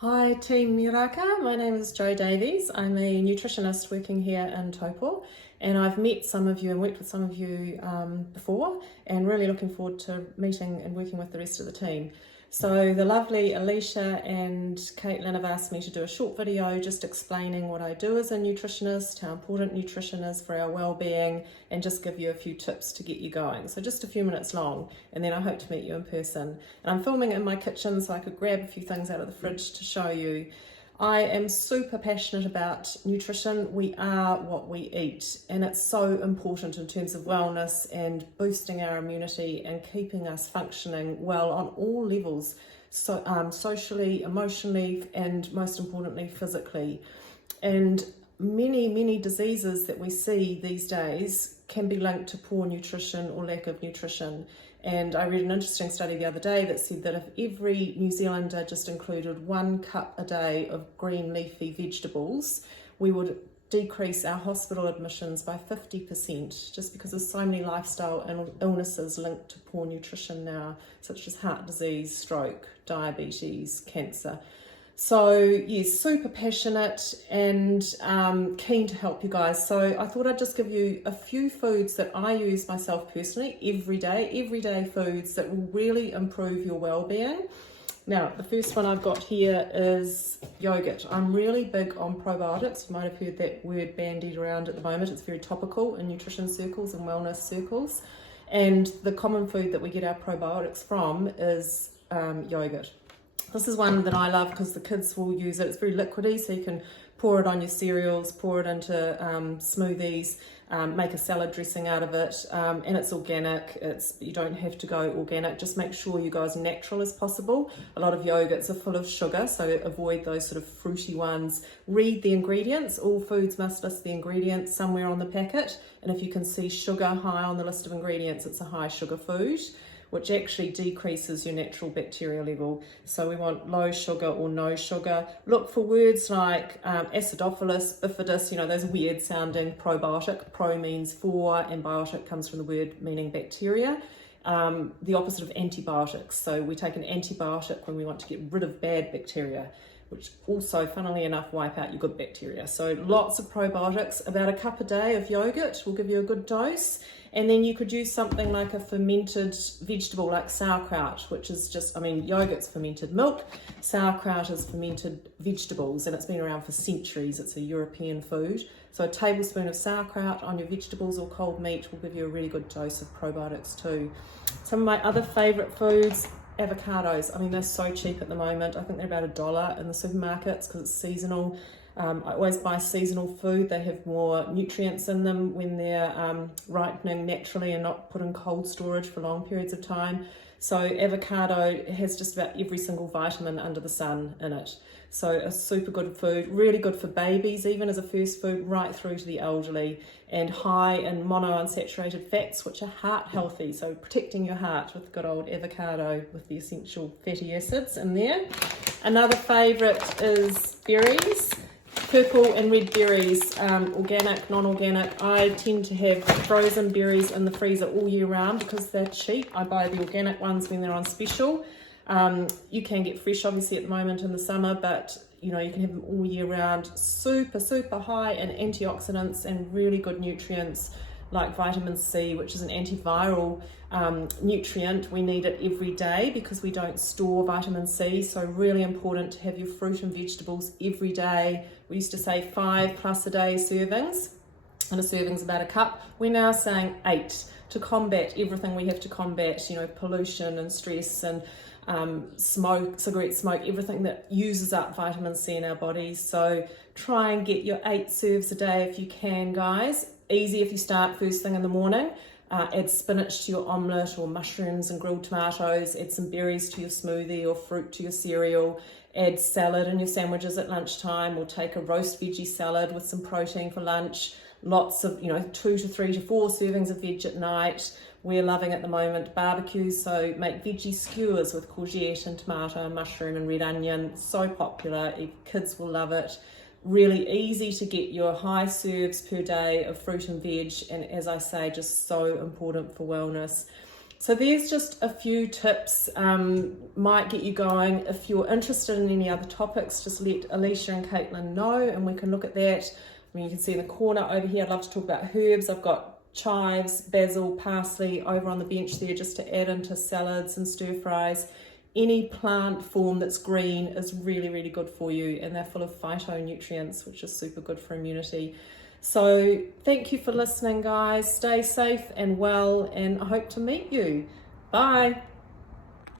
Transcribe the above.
Hi Team Miraka, my name is Jo Davies. I'm a nutritionist working here in Taupo, and I've met some of you and worked with some of you before, and really looking forward to meeting and working with the rest of the team. So the lovely Alicia and Caitlin have asked me to do a short video just explaining what I do as a nutritionist, how important nutrition is for our well-being, and just give you a few tips to get you going. So just a few minutes long, and then I hope to meet you in person. And I'm filming in my kitchen so I could grab a few things out of the fridge to show you. I am super passionate about nutrition. We are what we eat, and it's so important in terms of wellness and boosting our immunity and keeping us functioning well on all levels, so socially, emotionally, and most importantly physically. And many diseases that we see these days can be linked to poor nutrition or lack of nutrition. And I read an interesting study the other day that said that if every New Zealander just included 1 cup a day of green leafy vegetables, we would decrease our hospital admissions by 50%, just because there's so many lifestyle illnesses linked to poor nutrition now, such as heart disease, stroke, diabetes, cancer. So yes, super passionate and keen to help you guys. So I thought I'd just give you a few foods that I use myself personally everyday foods that will really improve your well-being. Now, the first one I've got here is yogurt. I'm really big on probiotics. You might have heard that word bandied around at the moment. It's very topical in nutrition circles and wellness circles. And the common food that we get our probiotics from is yogurt. This is one that I love because the kids will use it. It's very liquidy, so you can pour it on your cereals, pour it into smoothies, make a salad dressing out of it, and it's organic. You don't have to go organic. Just make sure you go as natural as possible. A lot of yogurts are full of sugar, so avoid those sort of fruity ones. Read the ingredients. All foods must list the ingredients somewhere on the packet, and if you can see sugar high on the list of ingredients, it's a high sugar food, which actually decreases your natural bacteria level. So we want low sugar or no sugar. Look for words like acidophilus, bifidus, those weird sounding probiotic. Pro means for, and biotic comes from the word meaning bacteria. The opposite of antibiotics. So we take an antibiotic when we want to get rid of bad bacteria, which also, funnily enough, wipe out your good bacteria. So lots of probiotics. About a cup a day of yogurt will give you a good dose. And then you could use something like a fermented vegetable like sauerkraut, which is yogurt's fermented milk, sauerkraut is fermented vegetables, and it's been around for centuries. It's a European food. So a tablespoon of sauerkraut on your vegetables or cold meat will give you a really good dose of probiotics too. Some of my other favourite foods, avocados. They're so cheap at the moment. I think they're about $1 in the supermarkets because it's seasonal. I always buy seasonal food. They have more nutrients in them when they're ripening naturally and not put in cold storage for long periods of time. So avocado has just about every single vitamin under the sun in it. So a super good food, really good for babies, even as a first food, right through to the elderly, and high in monounsaturated fats, which are heart healthy. So protecting your heart with good old avocado with the essential fatty acids in there. Another favourite is berries. Purple and red berries, organic, non-organic. I tend to have frozen berries in the freezer all year round because they're cheap. I buy the organic ones when they're on special. You can get fresh obviously at the moment in the summer, but you can have them all year round. Super high in antioxidants and really good nutrients like vitamin C, which is an antiviral nutrient. We need it every day because we don't store vitamin C, so really important to have your fruit and vegetables every day. We used to say 5+ a day servings, and a serving's about a cup. We're now saying 8 to combat everything we have to combat, pollution and stress and smoke, cigarette smoke, everything that uses up vitamin C in our bodies. So try and get your 8 serves a day if you can, guys. Easy if you start first thing in the morning. Add spinach to your omelette or mushrooms and grilled tomatoes. Add some berries to your smoothie or fruit to your cereal. Add salad in your sandwiches at lunchtime, or take a roast veggie salad with some protein for lunch. Lots of, 2 to 3 to 4 servings of veg at night. We're loving at the moment barbecues, so make veggie skewers with courgette and tomato and mushroom and red onion. So popular, kids will love it. Really easy to get your high serves per day of fruit and veg, and as I say, just so important for wellness. So there's just a few tips, might get you going. If you're interested in any other topics, just let Alicia and Caitlin know and we can look at that. I mean, you can see in the corner over here, I'd love to talk about herbs. I've got chives, basil, parsley over on the bench there just to add into salads and stir fries. Any plant form that's green is really, really good for you, and they're full of phytonutrients, which is super good for immunity. So thank you for listening, guys. Stay safe and well, and I hope to meet you. Bye.